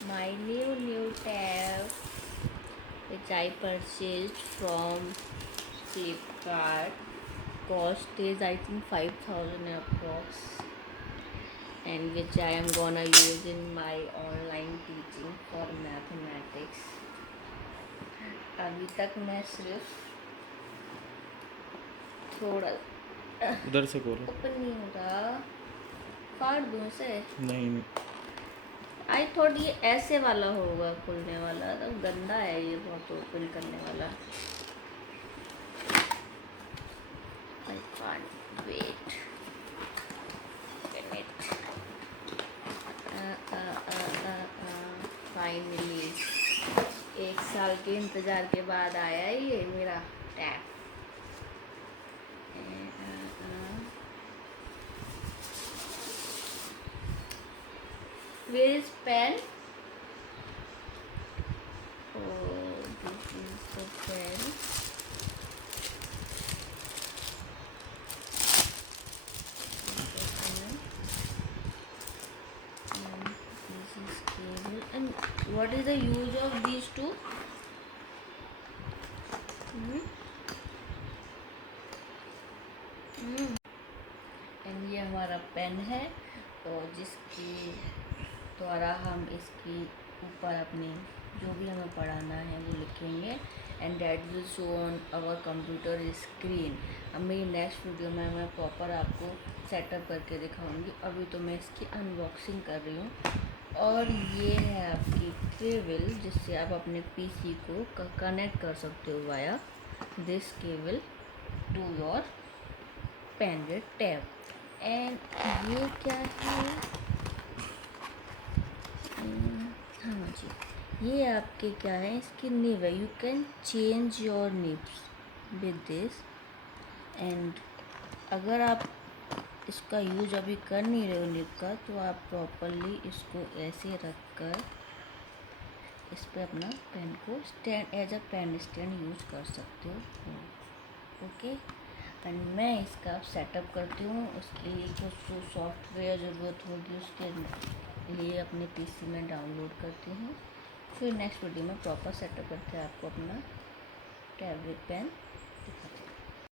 my new tab which I purchased from Flipkart cost is I think 5,000 approx, and which I am gonna use in my online teaching for mathematics. अभी तक मैं सिर्फ थोड़ा उधर से खोलो। Open नहीं हो रहा, फाड़ दूँ से? नहीं, आई थॉट ये ऐसे वाला होगा खुलने वाला, तो गंदा है ये बहुत ओपन करने वाला। I can't wait. फाइनली 1 साल के इंतज़ार के बाद आया ये मेरा tab. Where is pen? Oh, this is the pen. And this is cable. And what is the use of these two? And ये हमारा पेन है, और जिसके द्वारा हम इसके ऊपर अपने जो भी हमें पढ़ाना है वो लिखेंगे, and that will show on our computer screen. अब मेरी नेक्स्ट वीडियो में मैं प्रॉपर आपको सेटअप करके दिखाऊंगी। अभी तो मैं इसकी अनबॉक्सिंग कर रही हूँ। और ये है आपकी केबल, जिससे आप अपने पीसी को कनेक्ट कर सकते हो via this cable to your pen with tab. And ये क्या है? हाँ जी, ये आपके क्या है, इसकी निब है। You can change your nibs with this. And अगर आप इसका यूज अभी कर नहीं रहे हो निब का, तो आप प्रॉपरली इसको ऐसे रख कर इस पर अपना पेन को stand as a pen stand use कर सकते हो। ओके, एंड मैं इसका सेटअप करती हूँ। उसके लिए कुछ सॉफ्टवेयर ज़रूरत होगी, उसके लिए अपने पीसी में डाउनलोड करती हूँ। फिर नेक्स्ट वीडियो में प्रॉपर सेटअप करके आपको अपना टैबलेट पेन